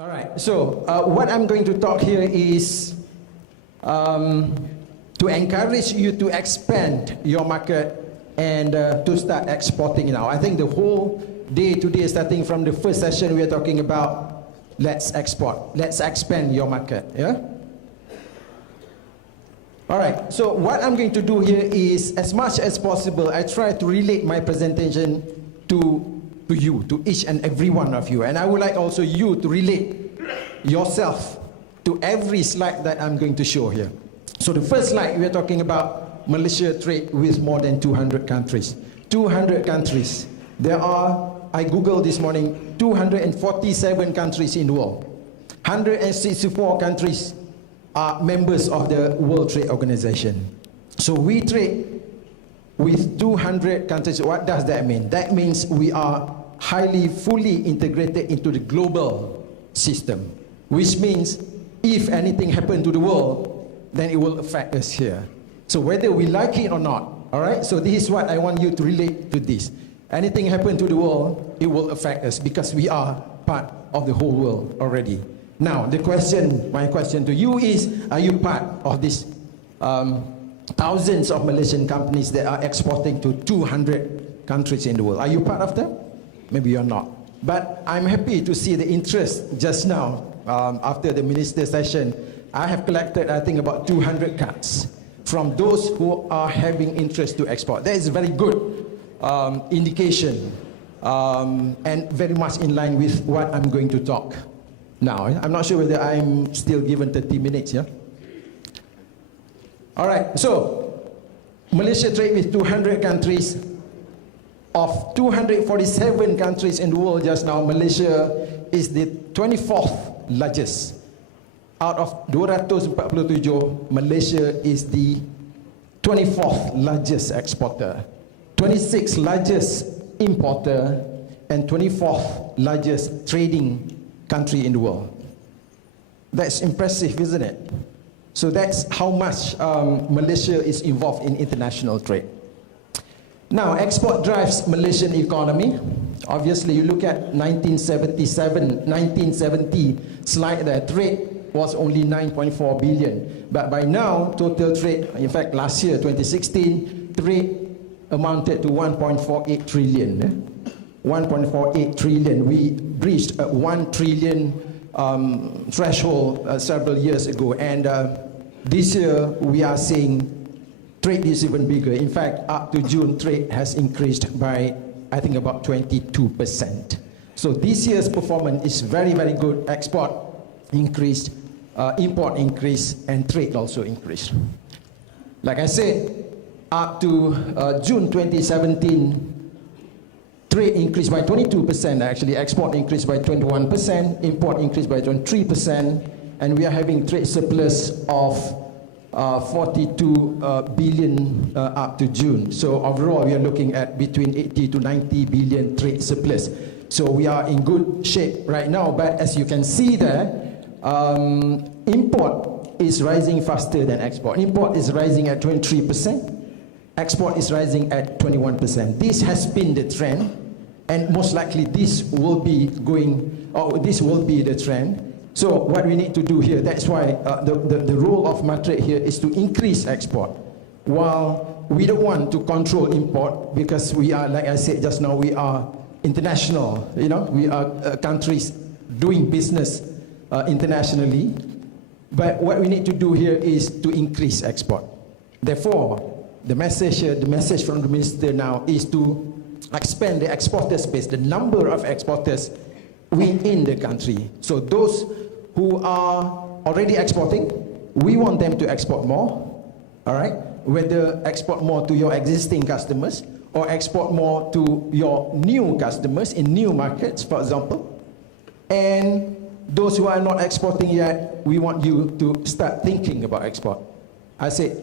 All right, so what I'm going to talk here is to encourage you to expand your market and to start exporting now. I think the whole day today, starting from the first session, we are talking about let's export, let's expand your market, yeah? All right, so what I'm going to do here is, as much as possible, I try to relate my presentation to you, to each and every one of you. And I would like also you to relate yourself to every slide that I'm going to show here. So the first slide, we're talking about Malaysia trade with more than 200 countries. 200 countries. There are, I Googled this morning, 247 countries in the world. 164 countries are members of the World Trade Organization. So we trade with 200 countries. What does that mean? That means we are highly, fully integrated into the global system, which means if anything happens to the world, then it will affect us here. So whether we like it or not, all right? So this is what I want you to relate to this. Anything happen to the world, it will affect us because we are part of the whole world already. Now, my question to you is, are you part of this thousands of Malaysian companies that are exporting to 200 countries in the world? Are you part of them? Maybe you're not. But I'm happy to see the interest just now. After the minister session, I have collected, I think, about 200 cards from those who are having interest to export. That is a very good indication and very much in line with what I'm going to talk now. I'm not sure whether I'm still given 30 minutes, yeah? All right, so Malaysia trade with 200 countries. Of 247 countries in the world just now, Malaysia is the 24th largest. Out of 247, Malaysia is the 24th largest exporter, 26th largest importer, and 24th largest trading country in the world. That's impressive, isn't it? So that's how much Malaysia is involved in international trade. Now, export drives Malaysian economy. Obviously, you look at 1970 slide there, trade was only 9.4 billion. But by now, total trade, in fact, last year, 2016, trade amounted to 1.48 trillion. 1.48 trillion. We breached a 1 trillion threshold several years ago. And this year, we are seeing trade is even bigger. In fact, up to June, trade has increased by, I think, about 22%. So this year's performance is very, very good. Export increased, import increased, and trade also increased. Like I said, up to June 2017, trade increased by 22%, actually. Export increased by 21%, import increased by 23%, and we are having trade surplus of 42 billion up to June. So overall, we are looking at between 80 to 90 billion trade surplus. So we are in good shape right now. But as you can see there, import is rising faster than export. Import is rising at 23%. Export is rising at 21%. This has been the trend, and most likely this will be this will be the trend. So what we need to do here, that's why the role of MATRADE here is to increase export. While we don't want to control import because we are, like I said just now, we are international, you know, we are countries doing business internationally. But what we need to do here is to increase export. Therefore, the message here, the message from the minister now is to expand the exporter space, the number of exporters within the country. So those who are already exporting, we want them to export more, all right? Whether export more to your existing customers or export more to your new customers in new markets, for example. And those who are not exporting yet, we want you to start thinking about export. I say,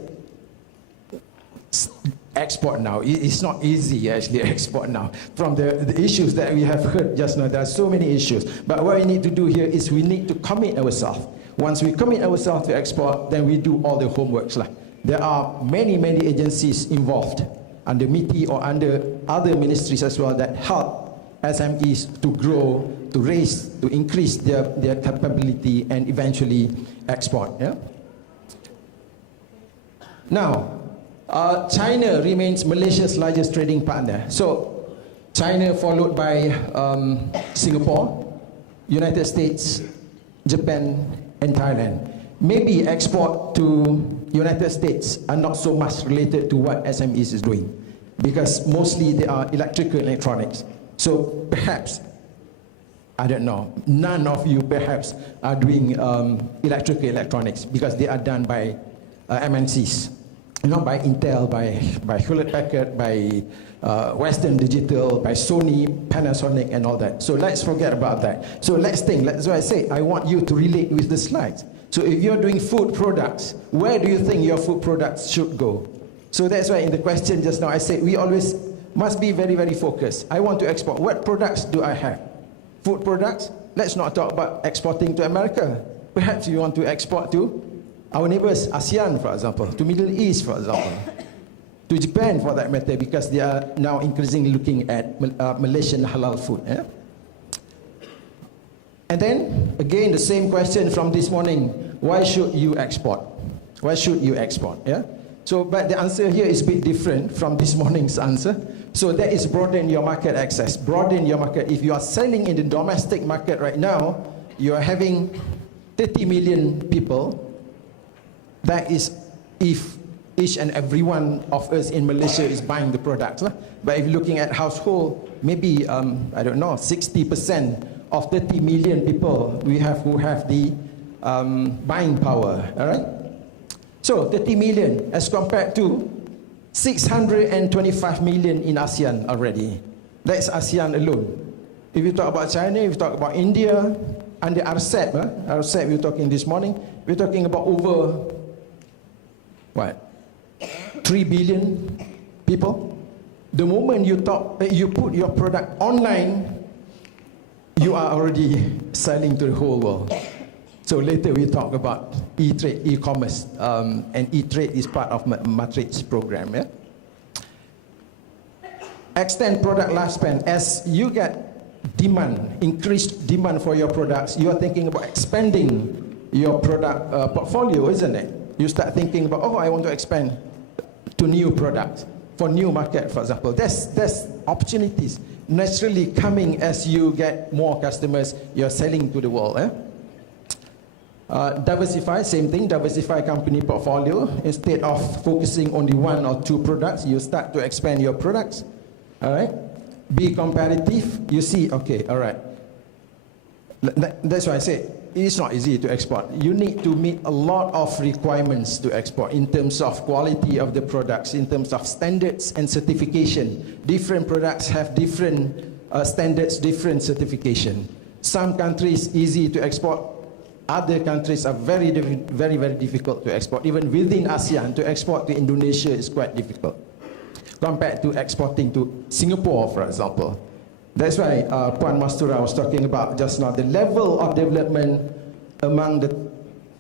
export now. It's not easy actually export now. From the issues that we have heard just now, there are so many issues. But what we need to do here is we need to commit ourselves. Once we commit ourselves to export, then we do all the homeworks. There are many, many agencies involved under MITI or under other ministries as well that help SMEs to grow, to increase their capability and eventually export. Yeah? Now, China remains Malaysia's largest trading partner. So, China followed by Singapore, United States, Japan, and Thailand. Maybe export to United States are not so much related to what SMEs is doing, because mostly they are electrical electronics. So perhaps, I don't know, none of you perhaps are doing electrical electronics, because they are done by MNCs, not by Intel, by Hewlett-Packard, by Western Digital, by Sony, Panasonic, and all that. So let's forget about that. So let's think. That's why I say I want you to relate with the slides. So if you're doing food products, where do you think your food products should go? So that's why in the question just now I said we always must be very, very focused. I want to export. What products do I have? Food products? Let's not talk about exporting to America. Perhaps you want to export to our neighbors, ASEAN, for example, to Middle East, for example, to Japan, for that matter, because they are now increasingly looking at Malaysian halal food. Yeah? And then, again, the same question from this morning. Why should you export? Why should you export? Yeah? So, but the answer here is a bit different from this morning's answer. So that is broaden your market access. Broaden your market. If you are selling in the domestic market right now, you are having 30 million people. That is if each and every one of us in Malaysia is buying the products. But if you're looking at household, maybe, I don't know, 60% of 30 million people we have who have the buying power, all right? So 30 million as compared to 625 million in ASEAN already. That's ASEAN alone. If you talk about China, if you talk about India, under RCEP, RCEP we're talking this morning, we're talking about over, what, 3 billion people. The moment you put your product online, you are already selling to the whole world. So later we talk about e-trade, e-commerce, and e-trade is part of MATRADE's program. Yeah? Extend product lifespan. As you get demand, increased demand for your products, you are thinking about expanding your product portfolio, isn't it? You start thinking about, oh, I want to expand to new products, for new market, for example. There's opportunities naturally coming as you get more customers, you're selling to the world. Eh? Diversify, same thing, diversify company portfolio. Instead of focusing only one or two products, you start to expand your products. All right? Be competitive. You see, okay, all right. That's why I say it's not easy to export. You need to meet a lot of requirements to export in terms of quality of the products, in terms of standards and certification. Different products have different standards, different certification. Some countries easy to export. Other countries are very, very difficult to export. Even within ASEAN, to export to Indonesia is quite difficult compared to exporting to Singapore, for example. That's why Puan Mastura was talking about just now. The level of development among the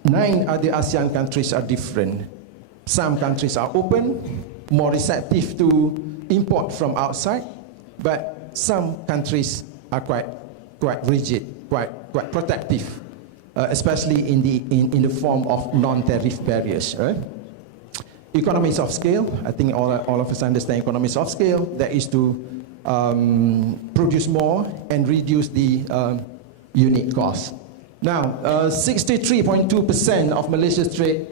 9 other ASEAN countries are different. Some countries are open, more receptive to import from outside, but some countries are quite rigid, quite protective, especially in the form of non-tariff barriers. Right? Economies of scale. I think all of us understand economies of scale. That is to produce more and reduce the unit cost. Now, 63.2% of Malaysia's trade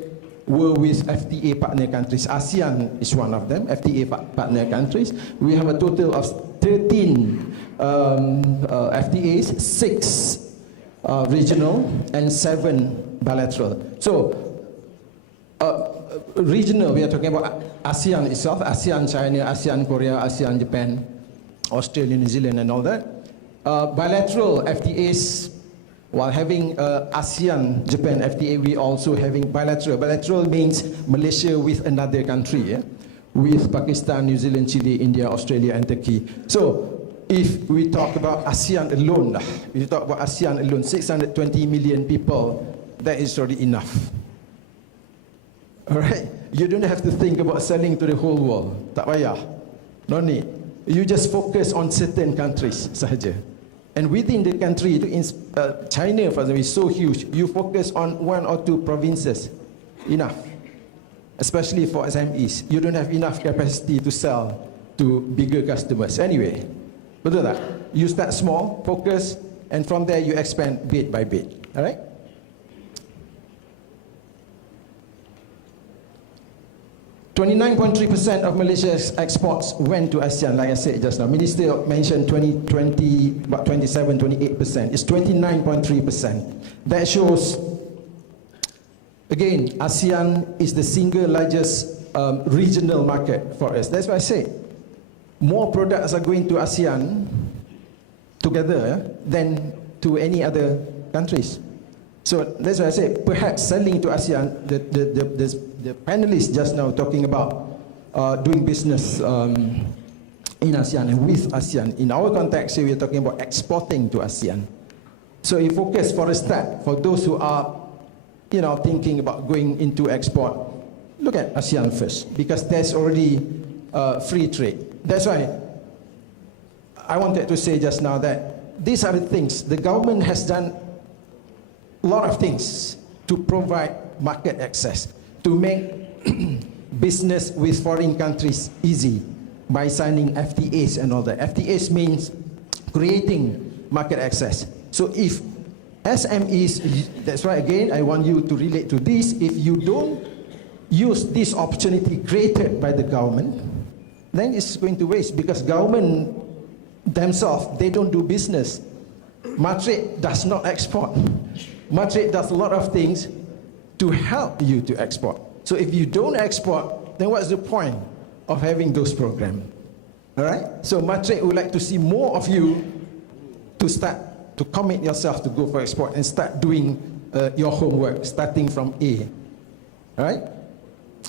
were with FTA partner countries. ASEAN is one of them, FTA partner countries. We have a total of 13 FTAs, 6 regional and 7 bilateral. So, regional, we are talking about ASEAN itself, ASEAN China, ASEAN Korea, ASEAN Japan, Australia, New Zealand, and all that. Bilateral FTAs, while having ASEAN Japan FTA, we also having bilateral. Bilateral means Malaysia with another country, yeah? With Pakistan, New Zealand, Chile, India, Australia, and Turkey. So, if we talk about ASEAN alone, 620 million people, that is already enough. All right? You don't have to think about selling to the whole world. Tak payah. No need. You just focus on certain countries sahaja. And within the country, China, for example, is so huge. You focus on 1 or 2 provinces, enough. Especially for SMEs. You don't have enough capacity to sell to bigger customers. Anyway, betul tak? You start small, focus, and from there you expand bit by bit. All right? %29.3% of Malaysia's exports went to ASEAN, like I said just now. Minister mentioned 2020, about 27, 28%. It's 29.3%. That shows, again, ASEAN is the single largest regional market for us. That's why I say more products are going to ASEAN together than to any other countries. So that's why I say perhaps selling to ASEAN, the panelists just now talking about doing business in ASEAN and with ASEAN. In our context here, we are talking about exporting to ASEAN. So if focus for a start, for those who are thinking about going into export, look at ASEAN first, because there's already free trade. That's why I wanted to say just now that these are the things. The government has done a lot of things to provide market access, to make business with foreign countries easy by signing FTAs and all that. FTAs means creating market access. So if SMEs, that's why again I want you to relate to this, if you don't use this opportunity created by the government, then it's going to waste, because government themselves, they don't do business. MATRADE does not export. MATRADE does a lot of things to help you to export. So if you don't export, then what's the point of having those programs? All right? So MATRADE would like to see more of you to start to commit yourself to go for export and start doing your homework, starting from A. All right?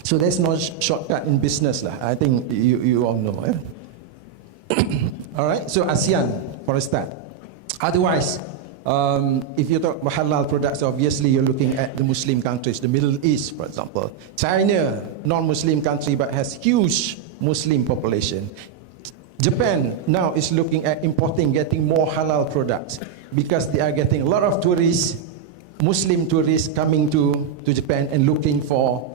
So there's no shortcut in business lah. I think you all know. All right? So ASEAN for a start. Otherwise, if you talk about halal products, obviously you're looking at the Muslim countries, the Middle East, for example. China, non-Muslim country, but has huge Muslim population. Japan now is looking at importing, getting more halal products, because they are getting a lot of tourists, Muslim tourists coming to Japan and looking for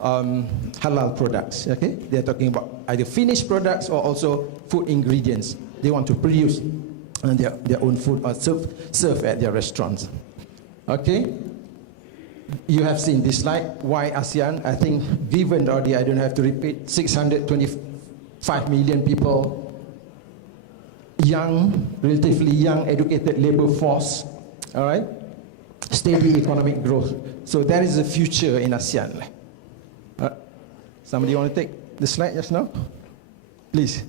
halal products. Okay, they're talking about either finished products or also food ingredients. They want to produce their own food or serve at their restaurants. Okay, you have seen this slide. Why ASEAN? I think given already, I don't have to repeat. 625 million people, young, relatively young, educated labor force. All right, steady economic growth. So that is the future in ASEAN. Somebody want to take the slide just now, please?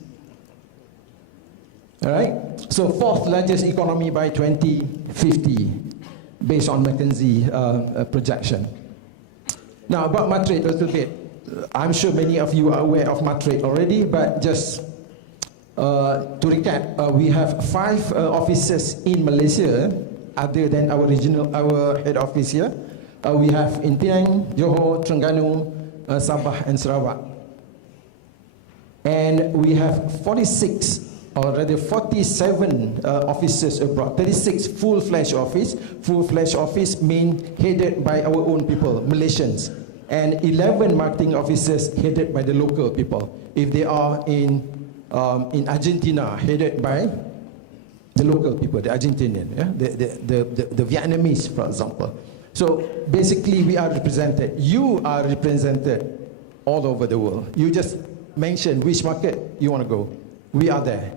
All right, so 4th largest economy by 2050, based on McKinsey projection. Now about MATRADE a little bit. I'm sure many of you are aware of MATRADE already, but just to recap, we have 5 offices in Malaysia, other than our head office here. We have in Penang, Johor, Terengganu, Sabah and Sarawak. And we have 46, or rather 47 offices abroad. 36 full-fledged office. Full-fledged office mean headed by our own people, Malaysians. And 11 marketing offices headed by the local people. If they are in Argentina, headed by the local people, the Argentinian, yeah? the Vietnamese, for example. So basically we are represented. You are represented all over the world. You just mention which market you want to go. We are there.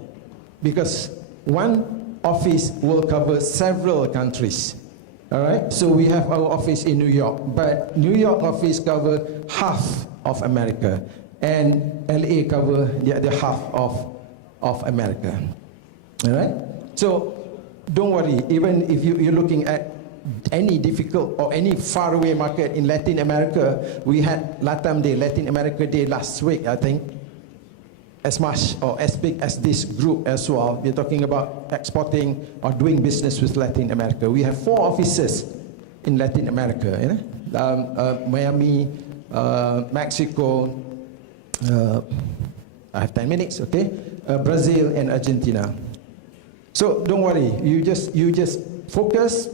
Because one office will cover several countries. All right? So we have our office in New York, but New York office cover half of America, and LA cover the other half of America. All right? So don't worry, even if you're looking at any difficult or any faraway market in Latin America, we had LATAM Day, Latin America Day last week, I think. As much or as big as this group as well. We're talking about exporting or doing business with Latin America. We have 4 offices in Latin America, you know? Miami, Mexico, I have 10 minutes, okay? Brazil and Argentina. So don't worry, you just focus.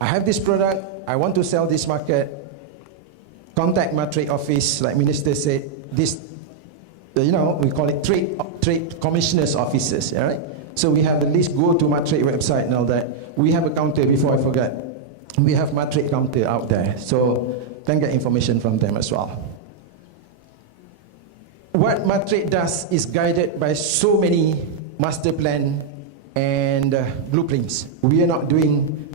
I have this product, I want to sell this market. Contact MATRADE office, like Minister said, this, we call it trade commissioners offices, all right? So we have the list, go to MATRADE website and all that. We have a counter, before I forget. We have MATRADE counter out there, so can get information from them as well. What MATRADE does is guided by so many master plan and blueprints. We are not doing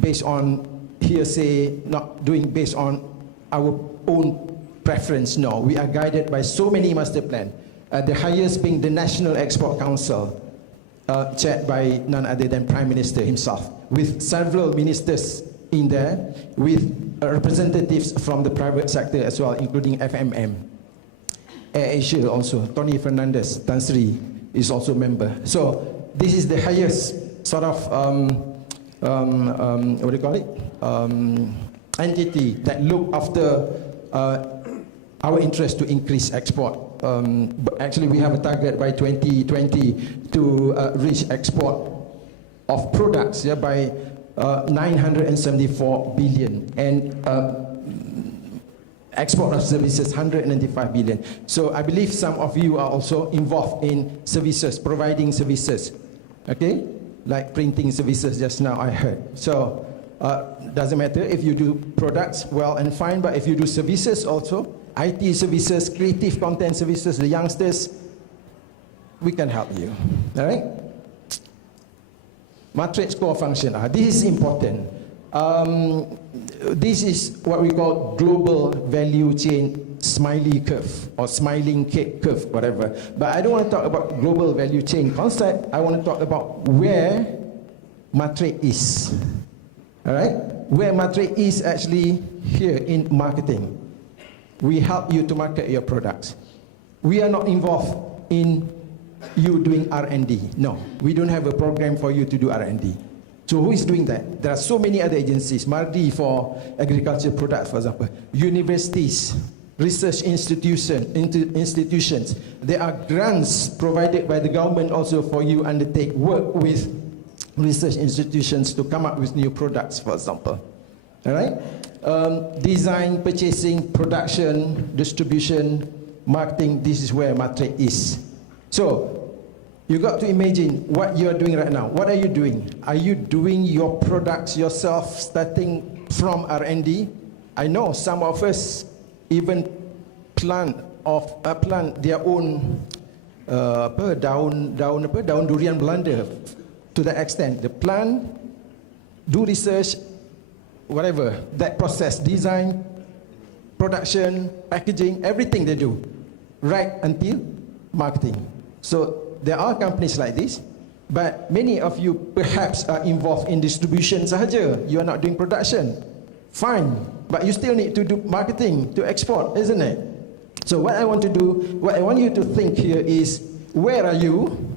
based on hearsay, not doing based on our own preference, no. We are guided by so many master plan. The highest being the National Export Council, chaired by none other than Prime Minister himself, with several ministers in there, with representatives from the private sector as well, including FMM. Air Asia also, Tony Fernandez, Tan Sri is also a member. So this is the highest sort of, what do you call it? Entity that look after our interest to increase export. Actually, we have a target by 2020 to reach export of products by 974 billion and export of services 195 billion. So I believe some of you are also involved in services, providing services, okay? Like printing services just now I heard. So doesn't matter if you do products, well and fine, but if you do services also, IT services, creative content services, the youngsters, we can help you, all right? MATRADE's core function, this is important. This is what we call global value chain smiley curve or smiling cake curve, whatever. But I don't want to talk about global value chain concept. I want to talk about where MATRADE is. All right? Where MATRADE is actually here in marketing. We help you to market your products. We are not involved in you doing R&D. No, we don't have a program for you to do R&D. So who is doing that? There are so many other agencies. MARDI for agriculture products, for example. Universities, research institutions. There are grants provided by the government also for you undertake work with research institutions to come up with new products, for example. All right? Design, purchasing, production, distribution, marketing, this is where MATRADE is. So, you got to imagine what you are doing right now. What are you doing? Are you doing your products yourself, starting from R&D? I know some of us even plant their own daun durian Belanda to that extent. The plant, do research, whatever, that process, design, production, packaging, everything they do, right until marketing. So there are companies like this, but many of you perhaps are involved in distribution sahaja. You are not doing production. Fine, but you still need to do marketing to export, isn't it? So what I want to do, what I want you to think here is, where are you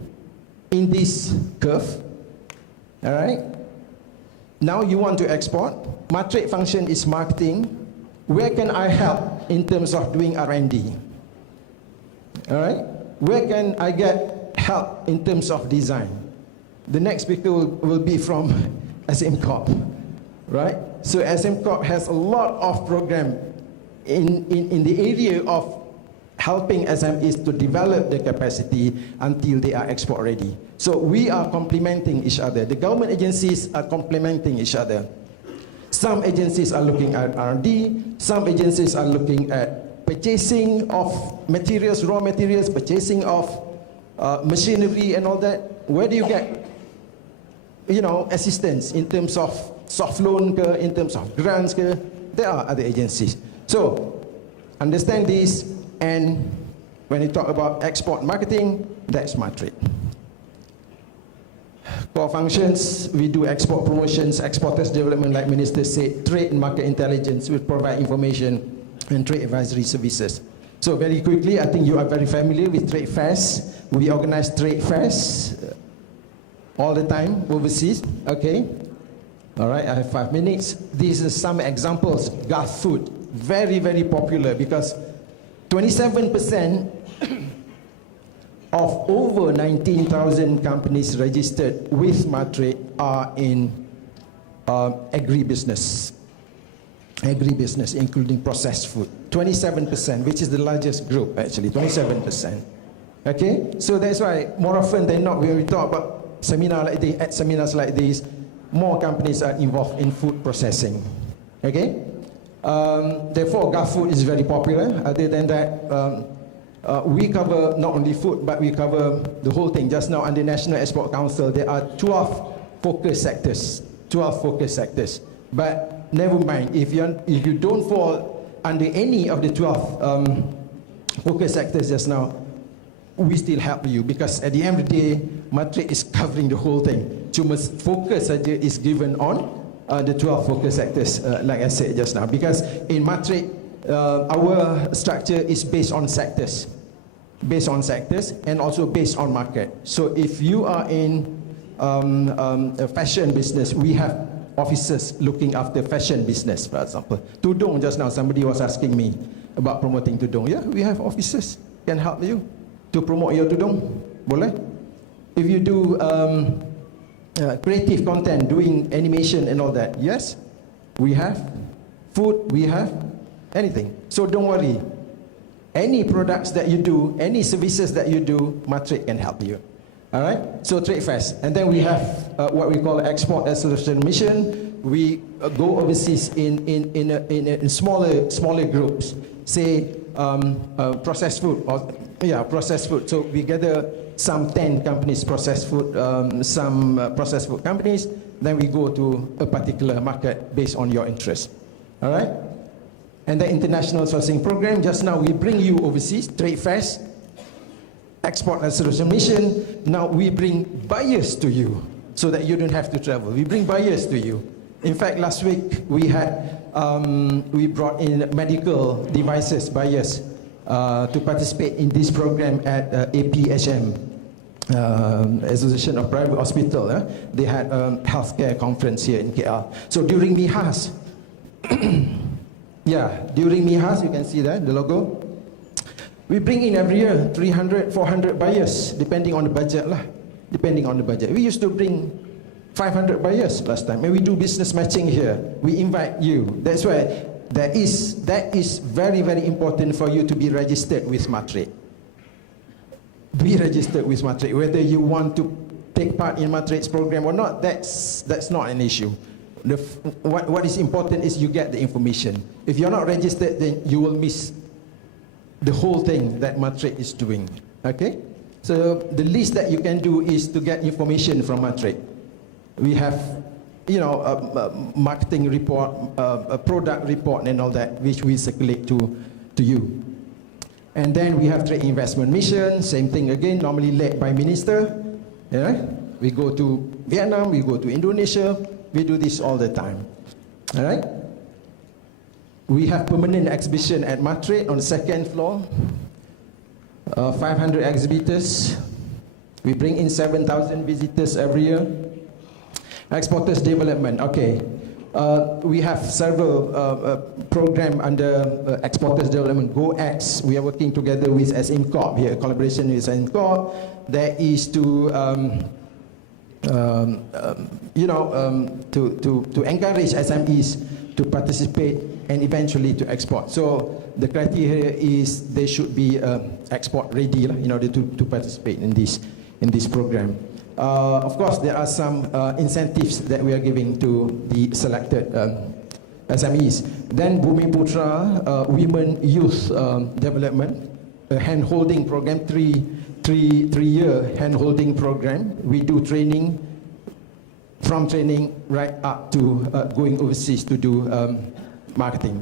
in this curve? All right? Now you want to export. MATRADE function is marketing. Where can I help in terms of doing R&D? All right? Where can I get help in terms of design? The next speaker will be from SM Corp, right? So SM Corp has a lot of program in the area of helping SMEs to develop the capacity until they are export ready. So we are complementing each other. The government agencies are complementing each other. Some agencies are looking at R&D, some agencies are looking at purchasing of materials, raw materials, purchasing of machinery and all that. Where do you get, assistance in terms of soft loan, in terms of grants? There are other agencies. So understand this, and when you talk about export marketing, that's MATRADE. Core functions, we do export promotions, exporters development, like Minister said, trade and market intelligence, we provide information and trade advisory services. So very quickly, I think you are very familiar with trade fairs. We organize trade fairs all the time overseas, okay? All right, I have 5 minutes. These are some examples. Gulf food, very, very popular because 27% of over 19,000 companies registered with MATRADE are in agribusiness, including processed food. 27%, which is the largest group actually, 27%. Okay, so that's why more often than not, when we talk about seminars like this, more companies are involved in food processing. Okay, therefore, GovFood is very popular. Other than that, we cover not only food, but we cover the whole thing. Just now, under National Export Council, there are 12 focus sectors. 12 focus sectors. But never mind, if you don't fall under any of the 12 focus sectors just now, we still help you, because at the end of the day, MATRADE is covering the whole thing. Cuma focus saja is given on the 12 focus sectors, like I said just now. Because in MATRADE, our structure is based on sectors, and also based on market. So if you are in a fashion business, we have officers looking after fashion business, for example. Tudung, just now somebody was asking me about promoting tudung. Yeah, we have officers can help you to promote your tudung. Boleh? If you do creative content, doing animation and all that, yes, we have. Food, we have. Anything. So don't worry. Any products that you do, any services that you do, MATRADE can help you. All right, so trade fast, and then we have what we call export acceleration mission. We go overseas in smaller groups. Say processed food, processed food. So we gather some 10 companies processed food, some processed food companies. Then we go to a particular market based on your interest. All right, and the international sourcing program. Just now we bring you overseas, trade fast. Export acceleration mission. Now we bring buyers to you so that you don't have to travel. We bring buyers to you. In fact, last week we had we brought in medical devices buyers to participate in this program at APHM, Association of Private Hospital. They had a healthcare conference here in KL. So during MIHAS, during MIHAS, you can see that the logo. We bring in every year 300, 400 buyers, depending on the budget lah. Depending on the budget. We used to bring 500 buyers last time. And we do business matching here. We invite you. That's why that is very, very important for you to be registered with MATRADE. Be registered with MATRADE. Whether you want to take part in MATRADE's program or not, that's not an issue. What is important is you get the information. If you're not registered, then you will miss the whole thing that MATRADE is doing. Okay? So the least that you can do is to get information from MATRADE. We have, a marketing report, a product report and all that, which we circulate to you. And then we have trade investment mission, same thing again, normally led by minister. Yeah? We go to Vietnam, we go to Indonesia, we do this all the time. All right? We have permanent exhibition at MATRADE on the second floor. 500 exhibitors. We bring in 7,000 visitors every year. Exporters development. Okay. We have several programs under exporters development. GoX. We are working together with SM Corp here, collaboration with SM Corp. That is to encourage SMEs to participate and eventually to export. So the criteria is they should be export ready in order to participate in this program. Of course, there are some incentives that we are giving to the selected SMEs. Then Bumi Putra, Women Youth Development, a hand-holding program, three-year hand-holding program. We do training, from training right up to going overseas to do marketing.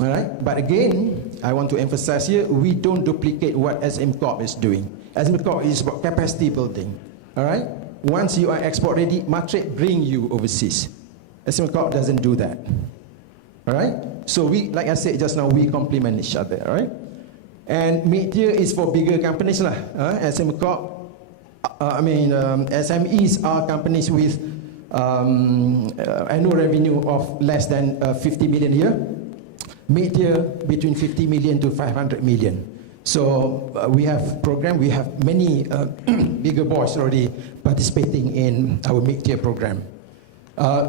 All right? But again, I want to emphasize here, we don't duplicate what SM Corp is doing. SM Corp is about capacity building. All right? Once you are export ready, MATRADE bring you overseas. SM Corp doesn't do that. All right? So we, like I said just now, we complement each other. All right? And mid-tier is for bigger companies lah. SM Corp, SMEs are companies with annual revenue of less than 50 million a year. Mid-tier between 50 million to 500 million. So we have program, we have many bigger boys already participating in our mid-tier program.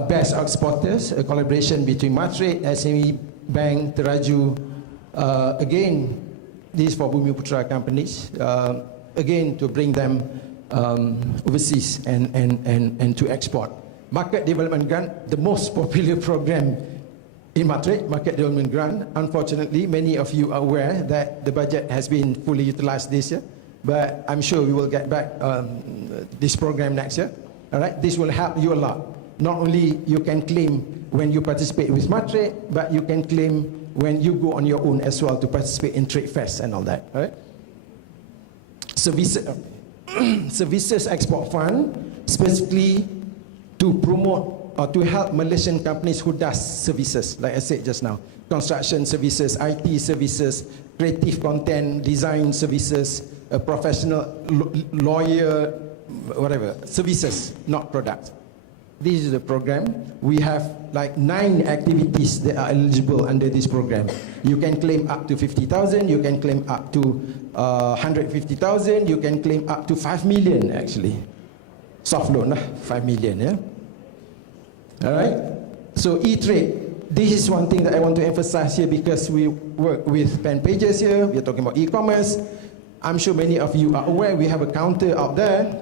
Best exporters, a collaboration between MATRADE, SME Bank, Teraju. Again, this is for Bumi Putra companies. Again, to bring them overseas and to export. Market Development Grant, the most popular program in MATRADE, Market Development Grant. Unfortunately, many of you are aware that the budget has been fully utilized this year, but I'm sure we will get back this program next year. All right, this will help you a lot. Not only you can claim when you participate with MATRADE, but you can claim when you go on your own as well to participate in trade fairs and all that. All right. Services Export Fund, specifically to promote or to help Malaysian companies who does services, like I said just now, construction services, IT services, creative content, design services, a professional lawyer, whatever, services, not products. This is the program. We have like 9 activities that are eligible under this program. You can claim up to 50,000, you can claim up to 150,000, you can claim up to 5 million actually. Soft loan, 5 million, yeah? All right, so e-trade, this is one thing that I want to emphasize here because we work with PanPages here, we're talking about e-commerce. I'm sure many of you are aware we have a counter out there.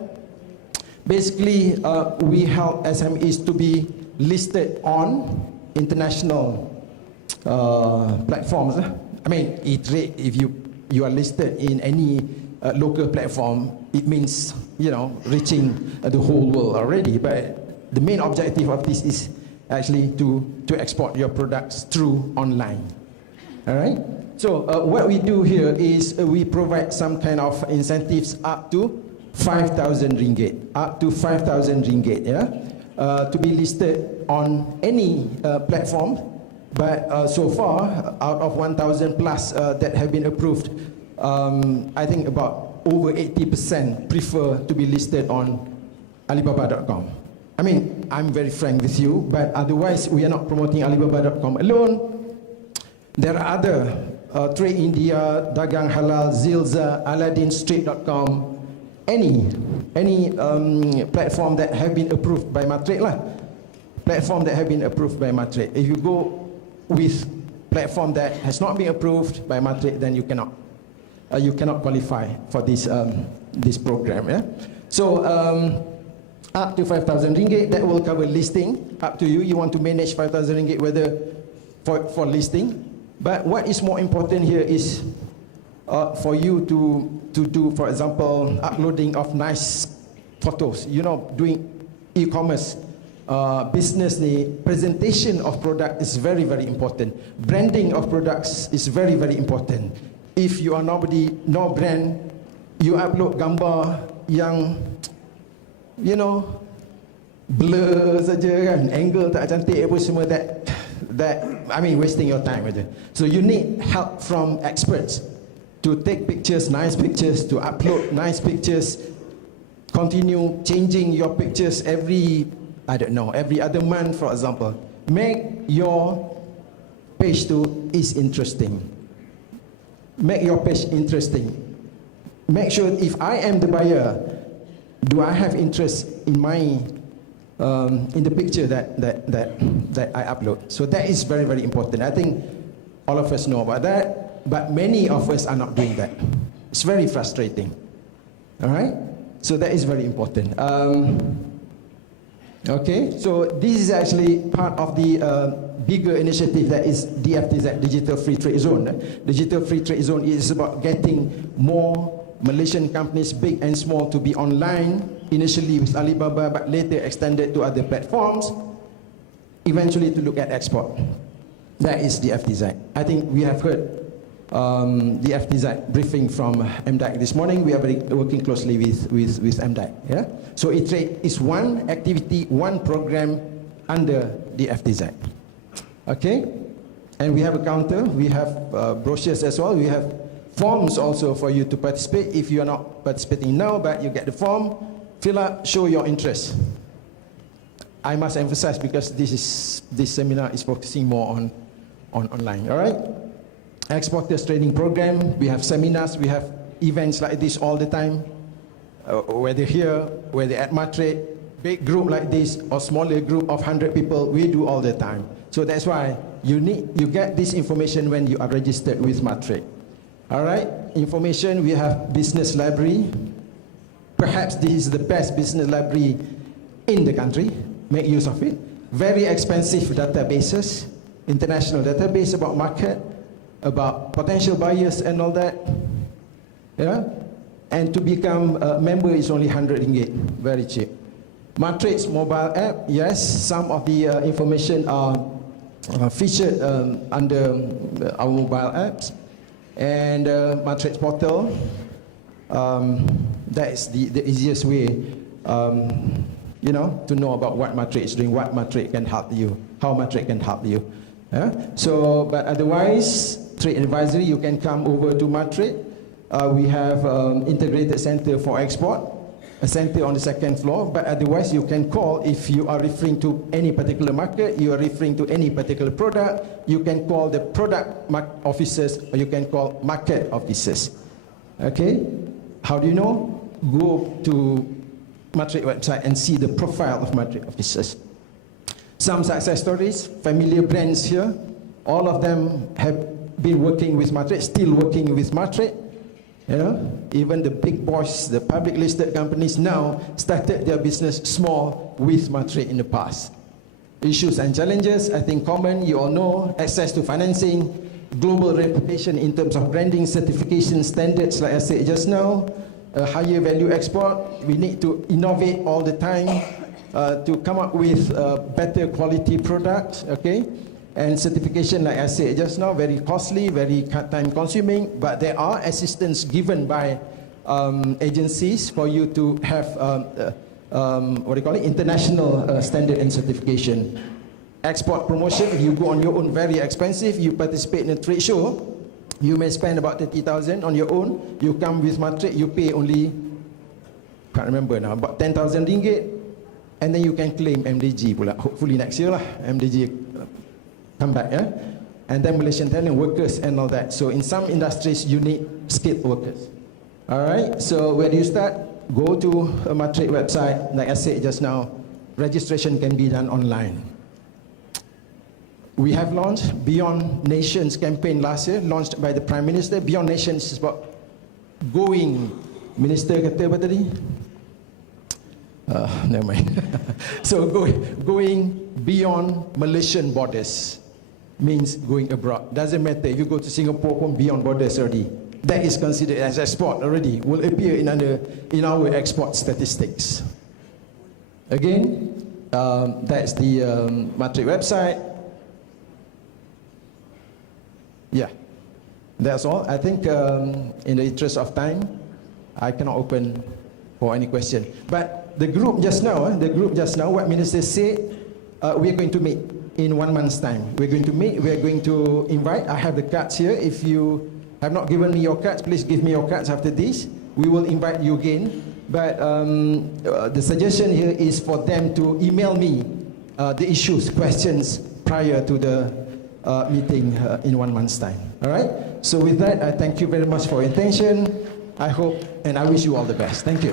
Basically, we help SMEs to be listed on international platforms. I mean, e-trade, if you are listed in any local platform, it means, you know, reaching the whole world already. But the main objective of this is actually to export your products through online. All right? So what we do here is we provide some kind of incentives up to 5,000 ringgit. Up to 5,000 ringgit, yeah? To be listed on any platform. But so far, out of 1,000 plus that have been approved, I think about over 80% prefer to be listed on Alibaba.com. I mean, I'm very frank with you, but otherwise we are not promoting Alibaba.com alone. There are other Trade India, Dagang Halal, Zilza, AladdinStreet.com, any platform that have been approved by MATRADE lah. Platform that have been approved by MATRADE. If you go with platform that has not been approved by MATRADE, then you cannot qualify for this this program. Yeah. So up to 5,000 ringgit, that will cover listing. Up to you. You want to manage 5,000 ringgit whether for listing. But what is more important here is for you to do, for example, uploading of nice photos. You know, doing e-commerce business, the presentation of product is very, very important. Branding of products is very, very important. If you are nobody, no brand, you upload gambar yang, you know, blur saja kan, angle tak cantik apa semua, that I mean wasting your time aja. So you need help from experts to take pictures, nice pictures, to upload nice pictures, continue changing your pictures every, I don't know, every other month, for example. Make your page is interesting. Make your page interesting. Make sure if I am the buyer, do I have interest in my in the picture that I upload? So that is very, very important. I think all of us know about that, but many of us are not doing that. It's very frustrating. All right? So that is very important. Okay, so this is actually part of the bigger initiative that is DFTZ, Digital Free Trade Zone. Digital Free Trade Zone is about getting more Malaysian companies, big and small, to be online, initially with Alibaba, but later extended to other platforms, eventually to look at export. That is the FTZ. I think we have heard the FTZ briefing from MDAC this morning. We are working closely with MDAC. Yeah? So e-trade is one activity, one program under the FTZ. Okay? And we have a counter, we have brochures as well, we have forms also for you to participate. If you are not participating now, but you get the form, fill up, show your interest. I must emphasize because this seminar is focusing more on online, all right? exporters training program. We have seminars, we have events like this all the time. Whether here, whether at MATRADE, big group like this or smaller group of 100 people, we do all the time. So that's why you get this information when you are registered with MATRADE. All right, information, we have business library. Perhaps this is the best business library in the country. Make use of it. Very expensive databases, international database about market, about potential buyers and all that. Yeah? And to become a member is only 100 ringgit, very cheap. MATRADE's mobile app, yes, some of the information are featured under our mobile apps. And MATRADE's portal, that is the easiest way, you know, to know about what MATRADE is doing, what MATRADE can help you, how MATRADE can help you. So, but otherwise, trade advisory, you can come over to MATRADE. We have integrated center for export, a center on the second floor, but otherwise you can call if you are referring to any particular market, you are referring to any particular product, you can call the product officers or you can call market officers. Okay? How do you know? Go to MATRADE website and see the profile of MATRADE officers. Some success stories, familiar brands here, all of them have been working with MATRADE, still working with MATRADE. You know, even the big boys, the public listed companies now started their business small with MATRADE in the past. Issues and challenges, I think common, you all know, access to financing, global reputation in terms of branding, certification standards, like I said just now, higher value export. We need to innovate all the time to come up with better quality products, okay? And certification, like I said just now, very costly, very time consuming, but there are assistance given by agencies for you to have, what do you call it, international standard and certification. Export promotion, if you go on your own, very expensive. You participate in a trade show, you may spend about 30,000 on your own. You come with MATRADE, you pay only, can't remember now, about 10,000 ringgit, and then you can claim MDG pula. Hopefully next year lah, MDG come back, yeah? And then Malaysian talent workers and all that. So in some industries, you need skilled workers. All right, so where do you start? Go to a MATRADE website. Like I said just now, registration can be done online. We have launched Beyond Nations campaign last year, launched by the Prime Minister. Beyond Nations is about going, Minister kata apa tadi? Never mind. So going beyond Malaysian borders means going abroad. Doesn't matter if you go to Singapore from beyond borders already. That is considered as export already. Will appear in our export statistics. Again, that's the MATRADE website. Yeah, that's all. I think in the interest of time, I cannot open for any question. But the group just now, what Minister said, we're going to meet in 1 month's time. We're going to meet, we're going to invite. I have the cards here. If you have not given me your cards, please give me your cards after this. We will invite you again. But the suggestion here is for them to email me the issues, questions prior to the meeting in 1 month's time. All right? So with that, I thank you very much for your attention. I hope and I wish you all the best. Thank you.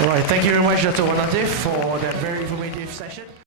All right. Thank you very much, Dato Wan for that very informative session.